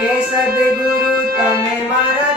કે સદગુરુ તમે મારા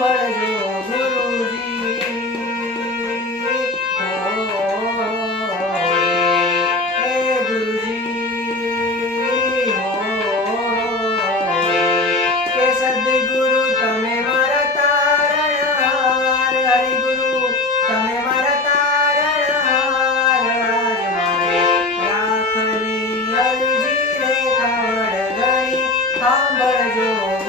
સાંભળજો ગુરુજી એ ગુરુજી કે સદગુરુ તમે મારા તારણહાર હરિગુરુ તમે મારા તારણહાર મારે રાખની અરજી રે કાવડ ગણી સાંભળજો